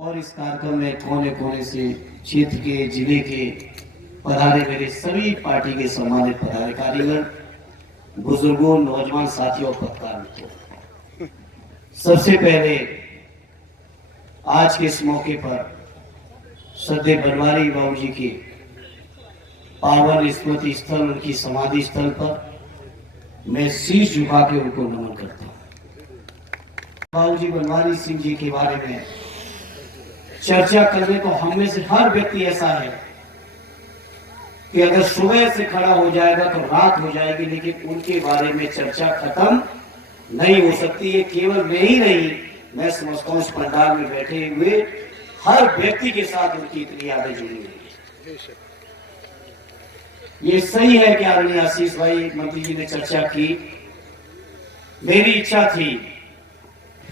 और इस कार्यक्रम में कोने कोने से क्षेत्र के जिले के पधारे मेरे सभी पार्टी के सम्मानित पदाधिकारीगण, बुजुर्गों, नौजवान साथियों, पत्रकार मित्रों, सबसे पहले आज के इस मौके पर श्रद्धेय बनवारी बाबू जी के पावन स्मृति स्थल, उनकी समाधि स्थल पर मैं शीश झुका के उनको नमन करता हूँ। बाबू जी बनवारी सिंह जी के बारे में चर्चा करने तो हम में से हर व्यक्ति ऐसा है कि अगर सुबह से खड़ा हो जाएगा तो रात हो जाएगी, लेकिन उनके बारे में चर्चा खत्म नहीं हो सकती है। केवल मैं ही नहीं, मैं समझता हूँ इस पंडाल में बैठे हुए हर व्यक्ति के साथ उनकी इतनी यादें जुड़ी हुई है। ये सही है कि आदरणीय आशीष भाई मंत्री जी ने चर्चा की। मेरी इच्छा थी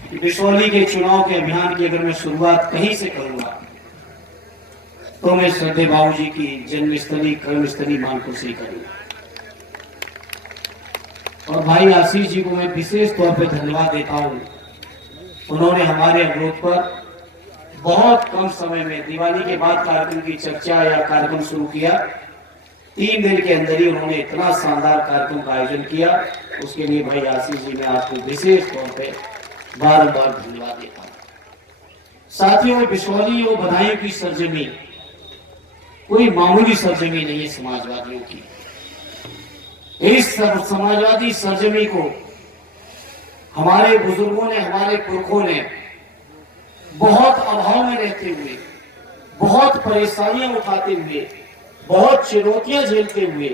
कि बिशौली के चुनाव के अभियान की अगर मैं शुरुआत कहीं से करूंगा तो मैं श्रद्धेय बाबू जी की जन्मस्थली, कर्मस्थली मानपुर से करूंगा। और भाई आशीष जी को मैं विशेष तौर पर धन्यवाद देता हूं। उन्होंने हमारे अनुरोध पर बहुत कम समय में दिवाली के बाद कार्यक्रम की चर्चा या कार्यक्रम शुरू किया। 3 दिन के अंदर ही उन्होंने इतना शानदार कार्यक्रम का आयोजन किया। उसके लिए भाई आशीष जी मैं आपको विशेष तौर पे बार-बार धन्यवाद देता हूँ। साथियों, बिशौली और बधाई की सरजमी कोई मामूली सरजमी नहीं है समाजवादियों की। इस समाजवादी सरजमी को हमारे बुजुर्गों ने, हमारे पुरखों ने बहुत अभाव में रहते हुए, बहुत परेशानियां उठाते हुए, बहुत चुनौतियां झेलते हुए,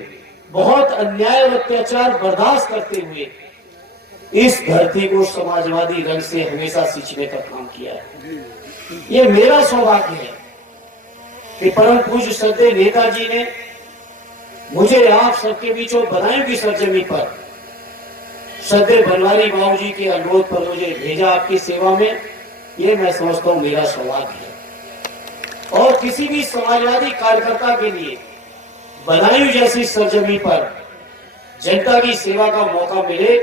बहुत अन्याय और अत्याचार बर्दाश्त करते हुए इस धरती को समाजवादी रंग से हमेशा सींचने का काम किया है। ये मेरा सौभाग्य है कि परम पूज्य श्रद्धेय नेताजी ने मुझे आप सबके बीचों बधाई की सरजमी पर श्रद्धेय बनवारी बाबू जी के अनुरोध पर मुझे भेजा आपकी सेवा में। ये मैं समझता हूँ मेरा सौभाग्य है। और किसी भी समाजवादी कार्यकर्ता के लिए बदायूं जैसी सरजमी पर जनता की सेवा का मौका मिले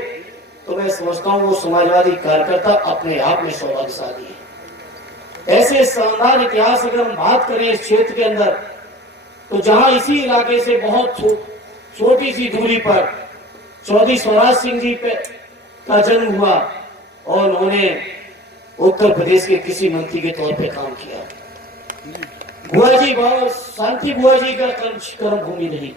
तो मैं समझता हूँ वो समाजवादी कार्यकर्ता अपने आप में सौभाग्यशाली है। ऐसे शानदार इतिहास अगर हम बात करें इस क्षेत्र के अंदर, तो जहां इसी इलाके से बहुत छोटी सी दूरी पर चौधरी स्वराज सिंह जी का जन्म हुआ और उन्होंने उत्तर प्रदेश के कृषि मंत्री के तौर पे काम किया। बुआ जी, शांति बुआ जी का कर्म भूमि रही।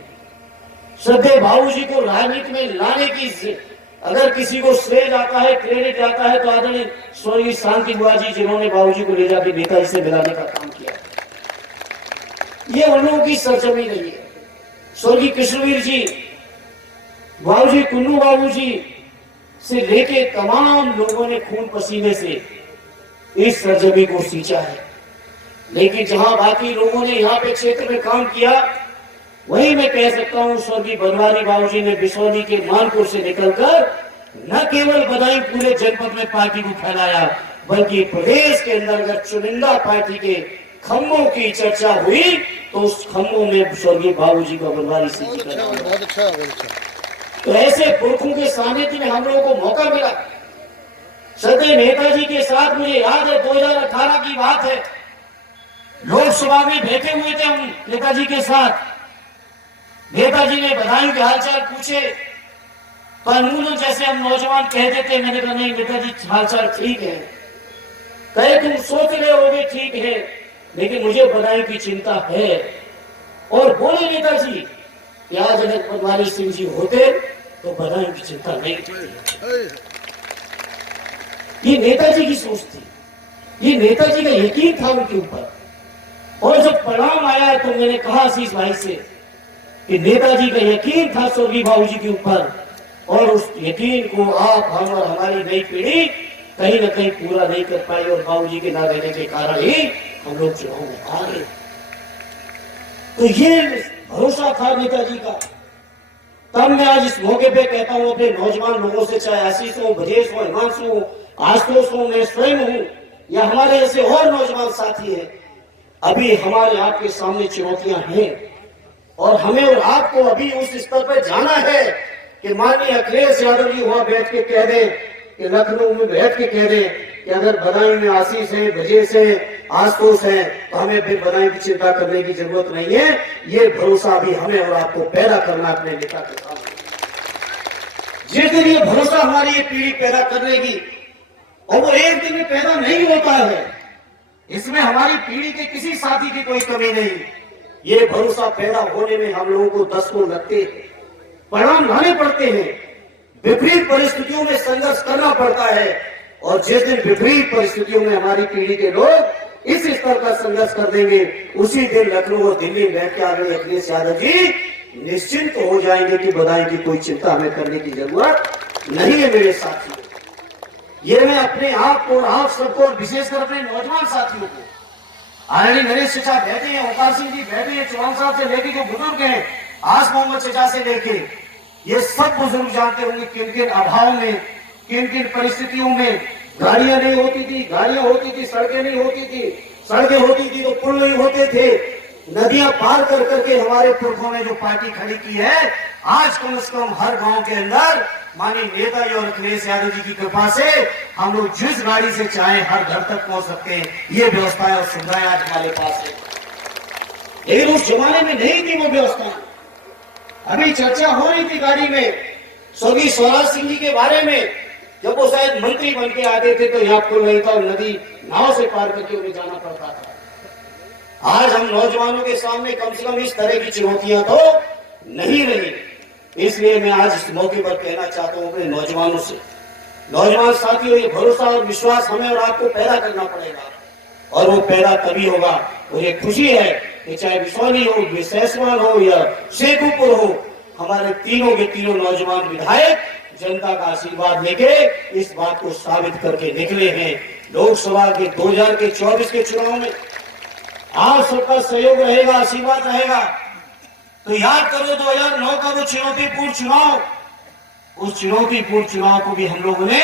श्रद्धेय बाबू जी को राजनीति में लाने की अगर किसी को श्रेय जाता है, क्रेडिट जाता है तो आदरणीय स्वर्गीय शांति बुआ जी, जिन्होंने बाबूजी को ले जाकर नेताजी से मिलाने का काम किया। ये उन लोगों की सरजमी रही है। स्वर्गीय कृष्णवीर जी, बाबूजी, कुन्नू बाबूजी से लेके तमाम लोगों ने खून पसीने से इस सरजमी को सींचा है। लेकिन जहां बाकी लोगों ने यहाँ पे क्षेत्र में काम किया, वही मैं कह सकता हूँ स्वर्गीय बनवारी बाबू जी ने बिशौली के मानपुर से निकलकर न केवल बदायूं पूरे जनपद में पार्टी को फैलाया, बल्कि प्रदेश के अंदर अगर चुनिंदा पार्टी के खम्भों की चर्चा हुई तो उस खम्भों में स्वर्गीय बाबू जी का बनवारी सिंह जी का नाम। बहुत अच्छा। तो ऐसे पुरखों के सानिध्य में हम लोगों को मौका मिला। श्रद्धेय नेताजी के साथ मुझे याद है 2018 की बात है, लोकसभा में बैठे हुए थे हम नेताजी के साथ। नेताजी ने बधाई के हालचाल पूछे, पर जैसे हम नौजवान कह देते, मैंने कहा नहीं नेताजी हालचाल ठीक है। कहे तुम सोच रहे होगे ठीक है, लेकिन मुझे बधाई की चिंता है। और बोले नेताजी कि आज अगर बनवारी सिंह जी होते तो बधाई की चिंता नहीं थी। ये नेताजी की सोच थी, ये नेताजी का यकीन था उनके ऊपर। और जब परिणाम आया तो मैंने कहा आशीष भाई से कि नेताजी का यकीन था स्वर्गीय बाबू जी के ऊपर, और उस यकीन को आप, हम और हमारी नई पीढ़ी कहीं ना कहीं पूरा नहीं कर पाई, और बाबू जी के ना रहने के कारण ही हम लोग चुनाव में आ गए। तो ये भरोसा था नेताजी का। तब मैं आज इस मौके पे कहता हूँ अपने नौजवान लोगों से, चाहे आशीष हो, ब्रजेश हो, हिमांशु हो, आशुतोष हो, मैं स्वयं हूँ या हमारे ऐसे और नौजवान साथी हैं, अभी हमारे आपके सामने चुनौतियां हैं और हमें और आपको अभी उस स्तर पर जाना है कि माननीय अखिलेश यादव जी वहां बैठ के कह दें, कि लखनऊ में बैठ के कह दें कि अगर बदायूं में आशीष है, ब्रजेश है, आशुतोष हैं, तो हमें फिर बधाई की चिंता करने की जरूरत नहीं है। ये भरोसा भी हमें और आपको पैदा करना अपने नेता के सामने। जिस दिन ये भरोसा हमारी ये पीढ़ी पैदा कर लेगी, और वो एक दिन में पैदा नहीं होता है, इसमें हमारी पीढ़ी के किसी साथी की कोई कमी नहीं। ये भरोसा पैदा होने में हम लोगों को दशकों लगते हैं, परिणाम लाने पड़ते हैं, विपरीत परिस्थितियों में संघर्ष करना पड़ता है। और जिस दिन विपरीत परिस्थितियों में हमारी पीढ़ी के लोग इस स्तर का संघर्ष कर देंगे, उसी दिन लखनऊ और दिल्ली में बैठ के आगे अखिलेश यादव जी निश्चिंत हो जाएंगे कि बधाई की कोई चिंता हमें करने की जरूरत नहीं है। मेरे साथियों, ये मैं अपने आप को, आप सबको, और विशेषकर अपने नौजवान साथियों को, आदरणीय नरेश चचा बैठे हैं, ओंकार सिंह जी बैठे हैं, चौहान साहब से लेके जो बुजुर्ग हैं, आस मोहम्मद चचा से लेके, ये सब बुजुर्ग जानते होंगे किन किन अभाव में, किन किन परिस्थितियों में गाड़ियां नहीं होती थी, गाड़ियां होती थी, सड़कें नहीं होती थी, सड़कें होती थी तो पुल नहीं होते थे, नदियां पार कर करके हमारे पुरखों ने जो पार्टी खड़ी की है, आज कम से कम हर गांव के अंदर माननीय नेताजी और अखिलेश यादव जी की कृपा से हम लोग जिस गाड़ी से चाहे हर घर तक पहुंच सकते हैं। ये व्यवस्थाएं और सुविधाएं आज हमारे पास है, लेकिन उस जमाने में नहीं थी वो व्यवस्था। अभी चर्चा हो रही थी गाड़ी में स्वर्गीय स्वराज सिंह जी के बारे में, जब वो शायद मंत्री बन के आते थे तो यहाँ पुल नहीं था, नदी नाव से पार करके उन्हें जाना पड़ता था। आज हम नौजवानों के सामने कम से कम इस तरह की चुनौतियां तो नहीं रही। इसलिए मैं आज इस मौके पर कहना चाहता हूं अपने नौजवानों से, नौजवान साथियों, ये भरोसा और विश्वास हमें और आपको पैदा करना पड़ेगा, और वो पैदा तभी होगा। मुझे खुशी है कि चाहे बिसौनी हो, विशेषवान हो या शेखुपुर हो, हमारे तीनों के तीनों नौजवान विधायक जनता का आशीर्वाद लेके इस बात को साबित करके निकले हैं। लोकसभा के 2024 के चुनाव में आप सबका सहयोग रहेगा, आशीर्वाद रहेगा। तो याद करो 2009 का वो चुनौतीपूर्ण चुनाव, उस चुनौतीपूर्ण चुनाव को भी हम लोगों ने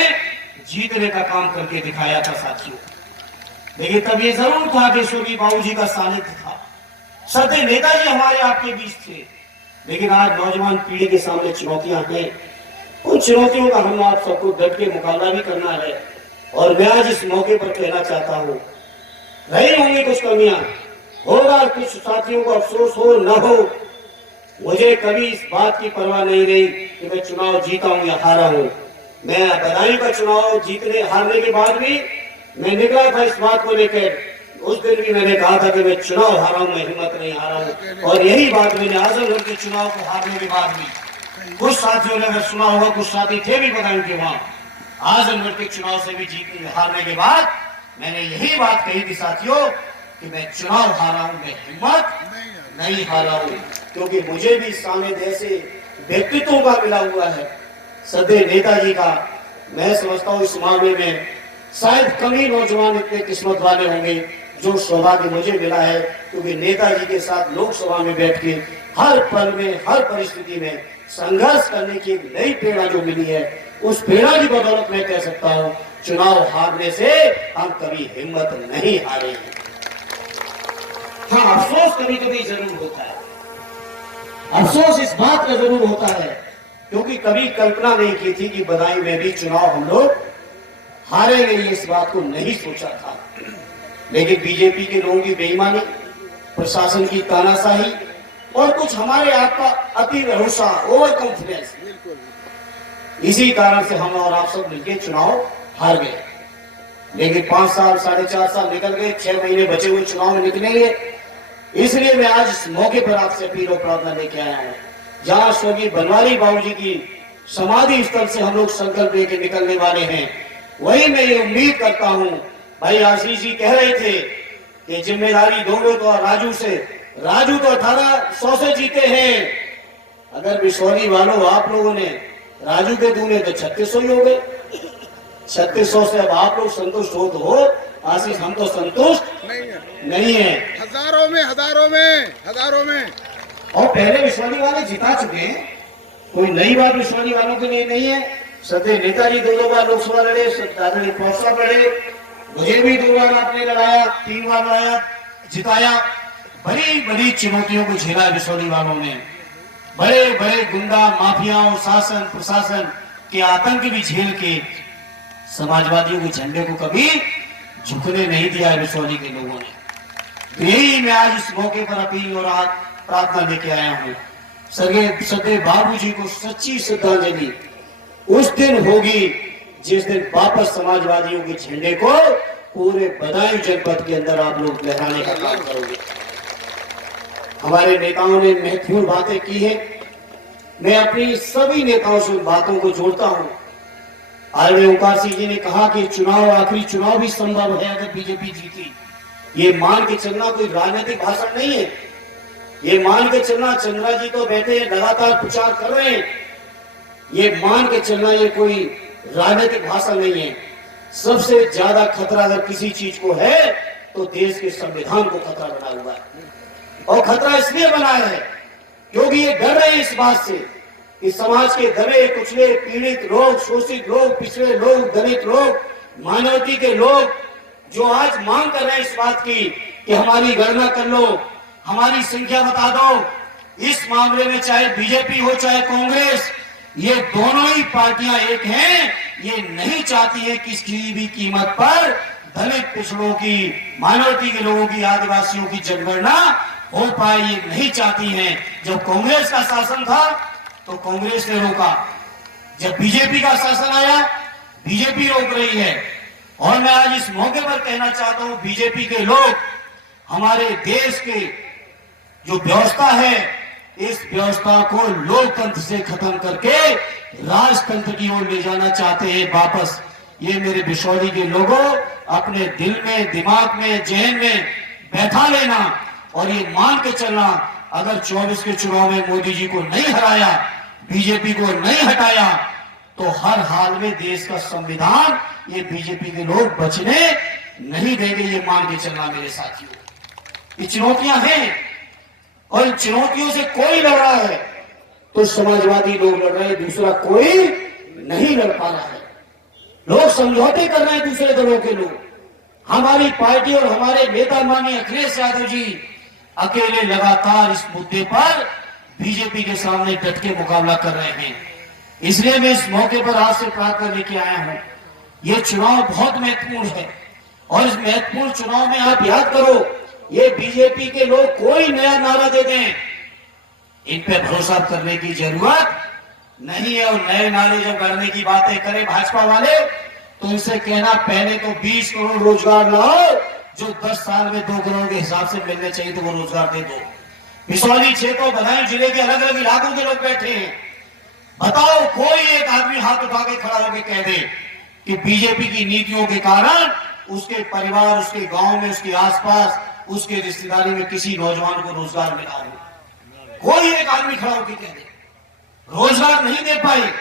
जीतने का काम करके दिखाया था साथियों। लेकिन तब ये जरूर था कि स्वर्गीय बाबूजी का सानिध्य था, सत्य नेताजी हमारे आपके बीच थे। लेकिन आज नौजवान पीढ़ी के सामने चुनौतियां हैं, उन चुनौतियों का हम आप सबको डट के मुकाबला भी करना है। और मैं आज इस मौके पर कहना चाहता हूं, रही होंगी कुछ कमियां, होगा कुछ साथियों को अफसोस हो न हो, मुझे कभी इस बात की परवाह नहीं रही कि मैं चुनाव जीता हूं या हारा हूं। मैं बदायूं का चुनाव जीतने हारने के बाद भी मैं निकला था इस बात को लेकर। उस दिन भी मैंने कहा था कि मैं चुनाव हारा हूं, मैं हिम्मत नहीं हारा हूं। और यही बात मैंने आजमगढ़ के चुनाव को हारने के बाद भी, कुछ साथियों ने अगर सुना होगा, कुछ साथी थे भी बदायूं के वहां, आजमगढ़ के चुनाव से भी जीतने हारने के बाद मैंने यही बात कही थी साथियों कि मैं चुनाव हारा हूं, मैं हिम्मत नहीं हारा हूं। क्योंकि मुझे भी सानिध्य ऐसे व्यक्तित्वों का मिला हुआ है, सदैव नेताजी का। मैं समझता हूं इस मामले में शायद कम ही नौजवान इतने किस्मत वाले होंगे जो सौभाग्य मुझे मिला है, क्योंकि नेताजी के साथ लोकसभा में बैठ के हर पल में, हर परिस्थिति में संघर्ष करने की एक नई प्रेरणा जो मिली है, उस प्रेरणा की बदौलत मैं कह सकता हूं चुनाव हारने से हम कभी हिम्मत नहीं हारे हैं। हाँ, अफसोस कभी कभी जरूर होता है, अफसोस इस बात का जरूर होता है क्योंकि कभी कल्पना नहीं की थी कि बदायूं में भी चुनाव हम लोग हारेंगे, इस बात को नहीं सोचा था। लेकिन बीजेपी के लोगों की बेईमानी, प्रशासन की तानाशाही और कुछ हमारे आपका अति भरोसा, ओवर कॉन्फिडेंस, इसी कारण से हम और आप सब मिलकर चुनाव हार गए। लेकिन 5 साल, 4.5 साल निकल गए, 6 महीने बचे हुए चुनाव में निकलेंगे। इसलिए मैं आज इस मौके पर आपसे अपील और प्रार्थना लेके आया हूं, जहां स्वर्गीय बनवारी बाबूजी की समाधि स्थल से हम लोग संकल्प लेके निकलने वाले हैं, वही मैं ये उम्मीद करता हूं। भाई आशीष जी कह रहे थे कि जिम्मेदारी दोगे तो राजू से, राजू तो 1800 से जीते हैं। अगर बिशौरी वालों आप लोगों ने राजू के दूने तो 3600 ही हो गए। 3600 से अब आप लोग संतुष्ट हो तो हो, आशीष हम तो संतुष्ट नहीं है। हजारों में और पहले विश्वानी वाले जिता चुके हैं, कोई नई बात विश्वानी वालों के लिए नहीं है। सदैव नेताजी 2 बार लोकसभा लड़े, दादाजी फौसला लड़े, मुझे भी 2 बार आपने लड़ाया, 3 बार लड़ाया, जिताया। बड़ी बड़ी चुनौतियों को झेला विश्वानी वालों ने, बड़े बड़े गुंडा माफियाओं, शासन प्रशासन के आतंक भी झेल के समाजवादियों के झंडे को कभी झुकने नहीं दिया है बिसौली के लोगों ने। तो यही मैं आज इस मौके पर अपील और आज प्रार्थना लेके आया हूं। सदैव बाबूजी को सच्ची श्रद्धांजलि उस दिन होगी जिस दिन वापस समाजवादियों के झंडे को पूरे बदायूं जनपद के अंदर आप लोग लहराने का काम करोगे। हमारे नेताओं ने महत्वपूर्ण बातें की है। मैं अपनी सभी नेताओं से उन बातों को जोड़ता हूं। आदरणीय ओंकार सिंह जी ने कहा कि चुनाव, आखिरी चुनाव भी संभव है अगर बीजेपी जीती। ये मान के चलना कोई राजनीतिक भाषण नहीं है। ये मान के चलना, चंद्रा जी तो बैठे लगातार प्रचार कर रहे हैं, ये मान के चलना ये कोई राजनीतिक भाषण नहीं है। सबसे ज्यादा खतरा अगर किसी चीज को है तो देश के संविधान को खतरा बना हुआ है। और खतरा इसलिए बना है क्योंकि ये डर रहे हैं इस बात से कि समाज के दबे कुचले, पीड़ित लोग, शोषित लोग, पिछड़े लोग, दलित लोग, माइनॉरिटी के लोग जो आज मांग कर रहे हैं इस बात की कि हमारी गणना कर लो, हमारी संख्या बता दो। इस मामले में चाहे बीजेपी हो चाहे कांग्रेस, ये दोनों ही पार्टियां एक हैं। ये नहीं चाहती है किसी भी कीमत पर दलित, पिछड़ों की, माइनॉरिटी के लोगों की, आदिवासियों की जनगणना हो पाए, ये नहीं चाहती हैं। जब कांग्रेस का शासन था तो कांग्रेस ने रोका, जब बीजेपी का शासन आया बीजेपी रोक रही है। और मैं आज इस मौके पर कहना चाहता हूं, बीजेपी के लोग हमारे देश के जो व्यवस्था है, इस व्यवस्था को लोकतंत्र से खत्म करके राजतंत्र की ओर ले जाना चाहते हैं वापस। ये मेरे बिशौली के लोगों अपने दिल में, दिमाग में, जहन में बैठा लेना और ये मान के चलना, अगर 24 के चुनाव में मोदी जी को नहीं हराया, बीजेपी को नहीं हटाया, तो हर हाल में देश का संविधान ये बीजेपी के लोग बचने नहीं देंगे। ये मान के चलना मेरे साथियों। ये चुनौतियां हैं और इन चुनौतियों से कोई लड़ रहा है तो समाजवादी लोग लड़ रहे हैं, दूसरा कोई नहीं लड़ पा रहा है। लोग समझौते कर रहे हैं दूसरे दलों के लोग। हमारी पार्टी और हमारे नेता माननीय अखिलेश यादव जी अकेले लगातार इस मुद्दे पर बीजेपी के सामने डट के मुकाबला कर रहे हैं। इसलिए मैं इस मौके पर आज से प्रार्थना लेके आया हूं। यह चुनाव बहुत महत्वपूर्ण है और इस महत्वपूर्ण चुनाव में आप याद करो, ये बीजेपी के लोग कोई नया नारा दे दें, इन पे भरोसा करने की जरूरत नहीं है। और नए नारे जब गढ़ने की बातें करें भाजपा वाले तो उनसे कहना पहले तो 20 करोड़ रोजगार लाओ, जो 10 साल में 2 करोड़ के हिसाब से मिलने चाहिए तो वो रोजगार दे दो। बिसौली क्षेत्र और बदायूं जिले के अलग अलग इलाकों के लोग बैठे हैं। बताओ, कोई एक आदमी हाथ उठा के खड़ा होकर कह दे कि बीजेपी की नीतियों के कारण उसके परिवार, उसके गांव में, उसके आसपास, उसके रिश्तेदारी में किसी नौजवान को रोजगार मिला हो। कोई एक आदमी खड़ा होकर कह दे। रोजगार नहीं दे पाए।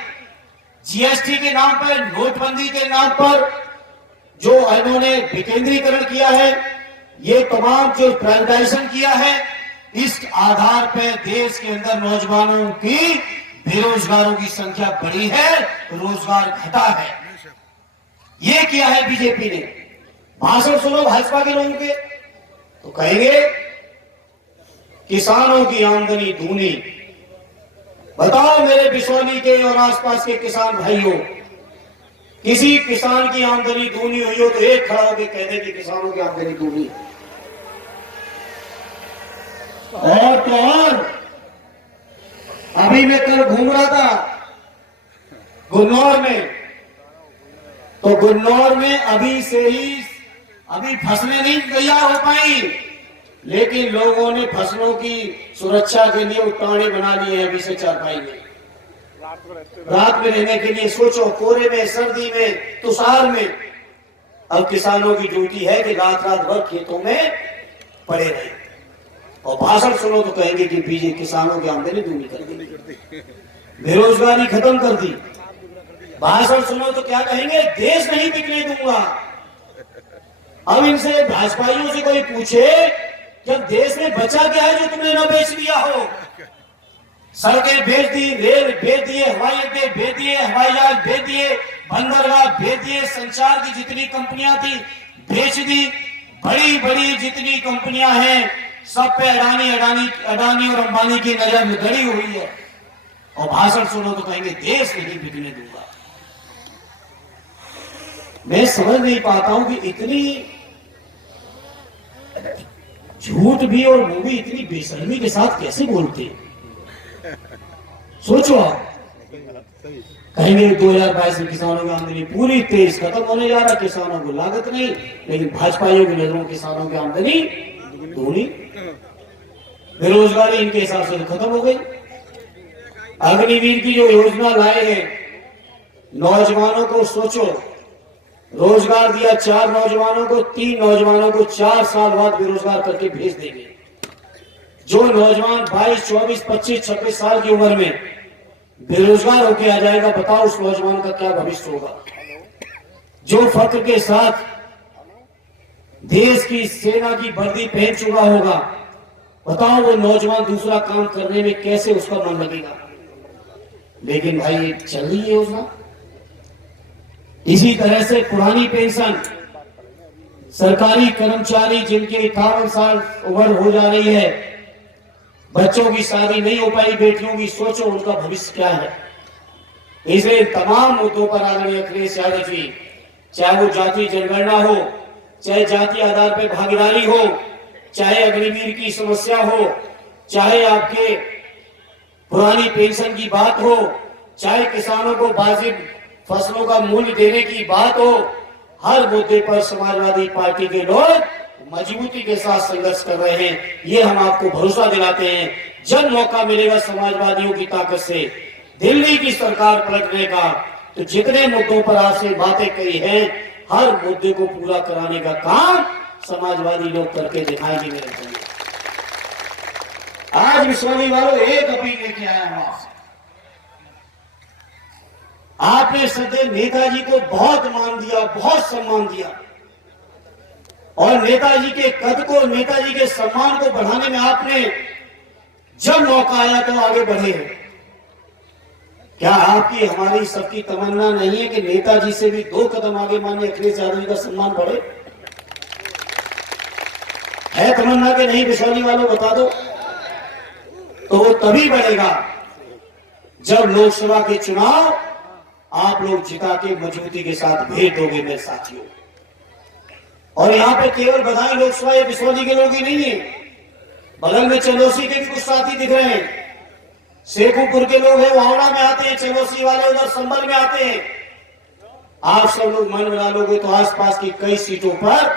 जीएसटी के नाम पर, नोटबंदी के नाम पर जो इन्होंने विकेंद्रीकरण किया है, ये तमाम जो प्राइवेटाइजेशन किया है, इस आधार पर देश के अंदर नौजवानों की, बेरोजगारों की संख्या बढ़ी है, रोजगार घटा है। ये किया है बीजेपी ने। भाषण सुनो भाजपा के लोगों के तो कहेंगे किसानों की आमदनी दूनी। बताओ मेरे बिसौली के और आसपास के किसान भाइयों, किसी किसान की आमदनी दूनी हुई हो तो एक खड़ा होकर कह दे कि किसानों की आमदनी दूनी। और तो और, अभी मैं कल घूम रहा था गुन्नौर में, तो गुन्नौर में अभी से ही फसलें नहीं तैयार हो पाई, लेकिन लोगों ने फसलों की सुरक्षा के लिए उटाने बना लिए हैं अभी से चारपाई में, रात में रहने के लिए। सोचो, कोहरे में, सर्दी में, तुषार में। अब किसानों की ड्यूटी है कि रात रात भर खेतों में पड़े रहे। और भाषण सुनो तो कहेंगे कि बीजेपी किसानों की आमदनी दूनी कर दी, बेरोजगारी खत्म कर दी। भाषण सुनो तो क्या कहेंगे, देश नहीं बिकने दूंगा। अब इनसे, भाजपाइयों से कोई पूछे, जब देश में बचा क्या है जो तुमने न बेच लिया हो? सड़कें बेच दी, रेल बेच दिए, हवाई अड्डे बेच दिए, हवाई जहाज बेच दिए, बंदरगाह बेच दिए, संचार की जितनी कंपनियां थी बेच दी। बड़ी बड़ी जितनी कंपनियां हैं सब पे अडानी और अंबानी की नजर गड़ी हुई है। और भाषण सुनो तो कहेंगे देश नहीं बिकने दूंगा। मैं समझ नहीं पाता हूं कि इतनी झूठ भी और वो भी इतनी बेशर्मी के साथ कैसे बोलते हैं? सोचो आप, कहेंगे 2022 में किसानों की आमदनी पूरी तेज खत्म होने जा रहा, किसानों को लागत नहीं, लेकिन भाजपाइयों की नजरों किसानों की आमदनी दूनी। बेरोजगारी इनके हिसाब से खत्म हो गई। अग्निवीर की जो योजना लाए हैं, नौजवानों को सोचो, रोजगार दिया 4 नौजवानों को, 3 नौजवानों को 4 साल बाद बेरोजगार करके भेज देंगे। जो नौजवान 22, 24, 25, 26 साल की उम्र में बेरोजगार होके आ जाएगा, बताओ उस नौजवान का क्या भविष्य होगा? जो फक्र के साथ देश की सेना की वर्दी पहन चुका होगा, बताओ वो नौजवान दूसरा काम करने में कैसे उसका मन लगेगा? लेकिन भाई चल रही है योजना। इसी तरह से पुरानी पेंशन, सरकारी कर्मचारी जिनके 58 साल उम्र हो जा रही है, बच्चों की शादी नहीं हो पाई, बेटियों की, सोचो उनका भविष्य क्या है। इसलिए तमाम मुद्दों पर आदरणीय अखिलेश यादव जी, चाहे वो जाति जनगणना हो, चाहे जाति आधार पर भागीदारी हो, चाहे अग्निवीर की समस्या हो, चाहे आपके पुरानी पेंशन की बात हो, चाहे किसानों को वाजिब फसलों का मूल्य देने की बात हो, हर मुद्दे पर समाजवादी पार्टी के लोग मजबूती के साथ संघर्ष कर रहे हैं। ये हम आपको भरोसा दिलाते हैं। जब मौका मिलेगा समाजवादियों की ताकत से दिल्ली की सरकार पलटने का, तो जितने मुद्दों पर आपसे बातें कही हैं, हर मुद्दे को पूरा कराने का काम समाजवादी लोग करके दिखाएंगे। मेरे भाई, आज विश्वासी वालों एक अपील लेके आया हूं आपसे। आपने सदैव नेताजी को बहुत मान दिया, बहुत सम्मान दिया, और नेताजी के कद को, नेताजी के सम्मान को बढ़ाने में आपने जब मौका आया तो आगे बढ़े। क्या आपकी, हमारी सबकी तमन्ना नहीं है कि नेताजी से भी 2 कदम आगे माननीय अखिलेश यादव जी का सम्मान बढ़े? है तमन्ना के नहीं विश्वासी वालों, बता दो। तो वो तभी बढ़ेगा जब लोकसभा के चुनाव आप लोग जिता के मजबूती के साथ भेज दोगे मेरे साथियों। और यहाँ पे केवल बधाई लोकसभा या बिसौली के लोग ही नहीं है, बगल में चलोसी के भी कुछ साथी दिख रहे हैं। शेखुपुर के लोग हैं, वावड़ा में आते हैं, चलोसी वाले उधर संभल में आते हैं। आप सब लोग मन बना लोगे तो आसपास की कई सीटों पर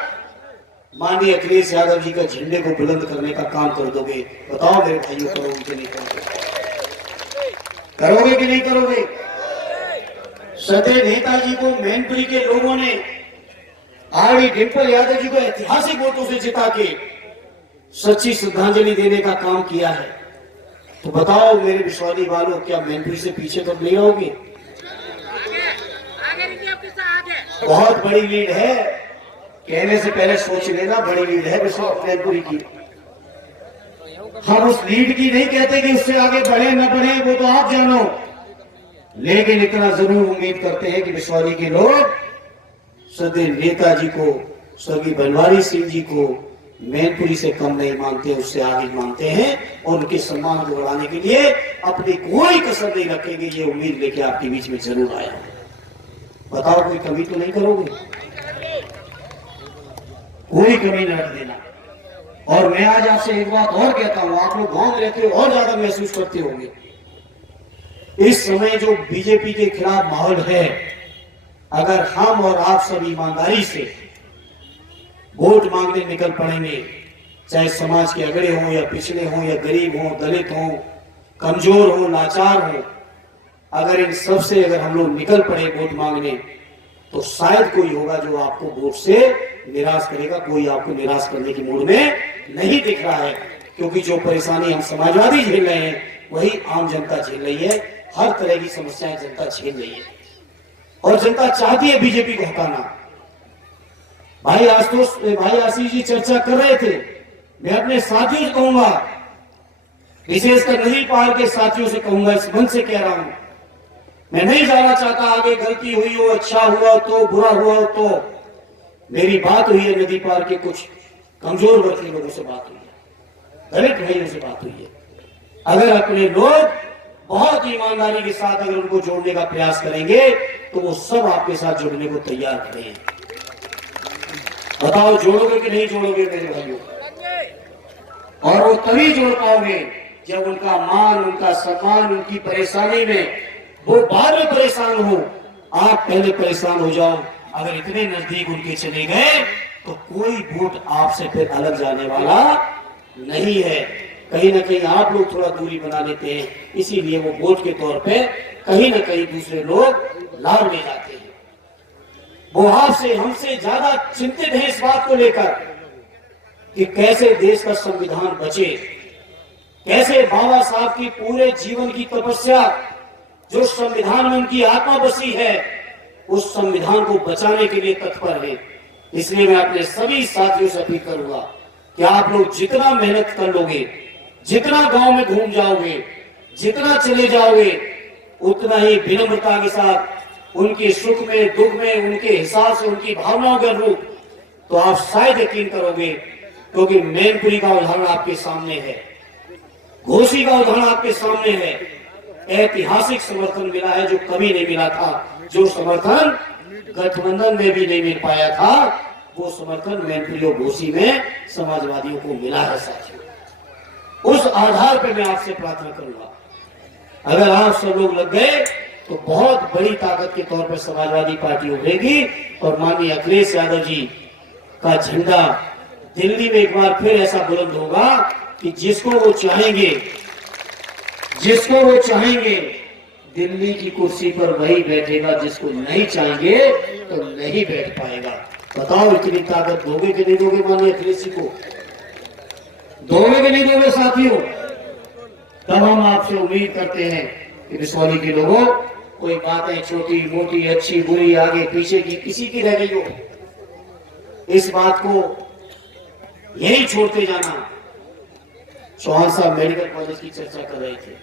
माननीय अखिलेश यादव जी का झंडे को बुलंद करने का काम कर दोगे। बताओ मेरे भाइयों, करोगे कि नहीं करोगे? करोगे कि नहीं करोगे? सदैव नेताजी को मैनपुरी के लोगों ने, आरडी डिंपल यादव जी को ऐतिहासिक वोटों से जिता के सच्ची श्रद्धांजलि देने का काम किया है। तो बताओ मेरे विश्वासी वालों, क्या मैनपुरी से पीछे तो नहीं रहोगे? बहुत बड़ी लीड है, कहने से पहले सोच लेना, बड़ी लीड है मैनपुरी की। हम उस लीड की नहीं कहते कि उससे आगे बढ़े न बढ़े, वो तो आप जानो, लेकिन इतना जरूर उम्मीद करते हैं कि विश्वासी के लोग सदैव नेताजी को, स्वर्गीय बनवारी सिंह जी को मैनपुरी से कम नहीं मानते, उससे आगे मानते हैं, और उनके सम्मान को बढ़ाने के लिए अपनी कोई कसर नहीं रखेंगे। ये उम्मीद लेके आपके बीच में जरूर आया। बताओ कोई कमी तो नहीं करोगे? कोई कमी न रख देना। और मैं आज आपसे एक बात और कहता हूं, आप लोग गांव में रहते हो और ज्यादा महसूस करते होंगे, इस समय जो बीजेपी के खिलाफ माहौल है, अगर हम और आप सब ईमानदारी से वोट मांगने निकल पड़ेंगे, चाहे समाज के अगड़े हों या पिछड़े हों या गरीब हों, दलित हों, कमजोर हों, लाचार हों, अगर इन सब से अगर हम लोग निकल पड़े वोट मांगने, तो शायद कोई होगा जो आपको वोट से निराश करेगा। कोई आपको निराश करने की मूड में नहीं दिख रहा है, क्योंकि जो परेशानी हम समाजवादी झेल रहे हैं वही आम जनता झेल रही है। हर तरह की समस्याएं जनता झेल रही है, और जनता चाहती है बीजेपी को हटाना। भाई आशीष जी चर्चा कर रहे थे, मैं अपने साथियों से कहूंगा, विशेषकर नदी पार के साथियों से कहूंगा, इस मन से कह रहा हूं, मैं नहीं जाना चाहता आगे गलती हुई हो, अच्छा हुआ तो, बुरा हुआ तो। मेरी बात हुई है नदी पार के कुछ कमजोर वर्ग के लोगों से बात हुई है, दलित भाइयों से बात हुई है। अगर अपने लोग बहुत ईमानदारी के साथ अगर उनको जोड़ने का प्रयास करेंगे, तो वो सब आपके साथ जुड़ने को तैयार खड़े हैं। बताओ जोड़ोगे कि नहीं जोड़ोगे मेरे भाइयों? और वो तभी जोड़ पाओगे जब उनका मान, उनका सम्मान, उनकी परेशानी में वो बाद में परेशान हो, आप पहले परेशान हो जाओ। अगर इतने नजदीक उनके चले गए तो कोई वोट आपसे फिर अलग जाने वाला नहीं है। कहीं ना कहीं आप लोग थोड़ा दूरी बना लेते हैं, इसीलिए वो वोट के तौर पे कहीं ना कहीं दूसरे लोग लाभ ले जाते हैं। वो आपसे हमसे ज्यादा चिंतित है इस बात को लेकर कि कैसे देश का संविधान बचे, कैसे बाबा साहब की पूरे जीवन की तपस्या, जो संविधान में उनकी आत्मा बसी है, उस संविधान को बचाने के लिए तत्पर है। इसलिए मैं अपने सभी साथियों से अपील करूंगा कि आप लोग जितना मेहनत कर लोगे, जितना गांव में घूम जाओगे, जितना चले जाओगे, उतना ही विनम्रता के साथ उनके सुख में, दुख में, उनके हिसाब से, उनकी भावनाओं के अनुरूप, तो आप शायद यकीन करोगे, क्योंकि मैनपुरी का उदाहरण आपके सामने है, घोसी का उदाहरण आपके सामने है। ऐतिहासिक समर्थन मिला है जो कभी नहीं मिला था, जो समर्थन गठबंधन में भी नहीं मिल पाया था, वो समर्थन मैनपुरी और घोसी में समाजवादियों को मिला है साथियों। उस आधार पर मैं आपसे प्रार्थना करूंगा, अगर आप सब लोग लग गए तो बहुत बड़ी ताकत के तौर पर समाजवादी पार्टी उभरेगी और माननीय अखिलेश यादव जी का झंडा दिल्ली में एक बार फिर ऐसा बुलंद होगा कि जिसको वो चाहेंगे दिल्ली की कुर्सी पर वही बैठेगा, जिसको नहीं चाहेंगे तो नहीं बैठ पाएगा। बताओ इतनी ताकत दोगे कि नहीं दोगे माननीय अखिलेश जी को? दोगे कि नहीं दोगे साथियों? तब हम आपसे उम्मीद करते हैं कि बिसौली के लोगों, कोई बातें छोटी मोटी, अच्छी बुरी, आगे पीछे की किसी की रह गई हो, इस बात को यही छोड़ते जाना। चौहान साहब मेडिकल कॉलेज की चर्चा कर रहे थे,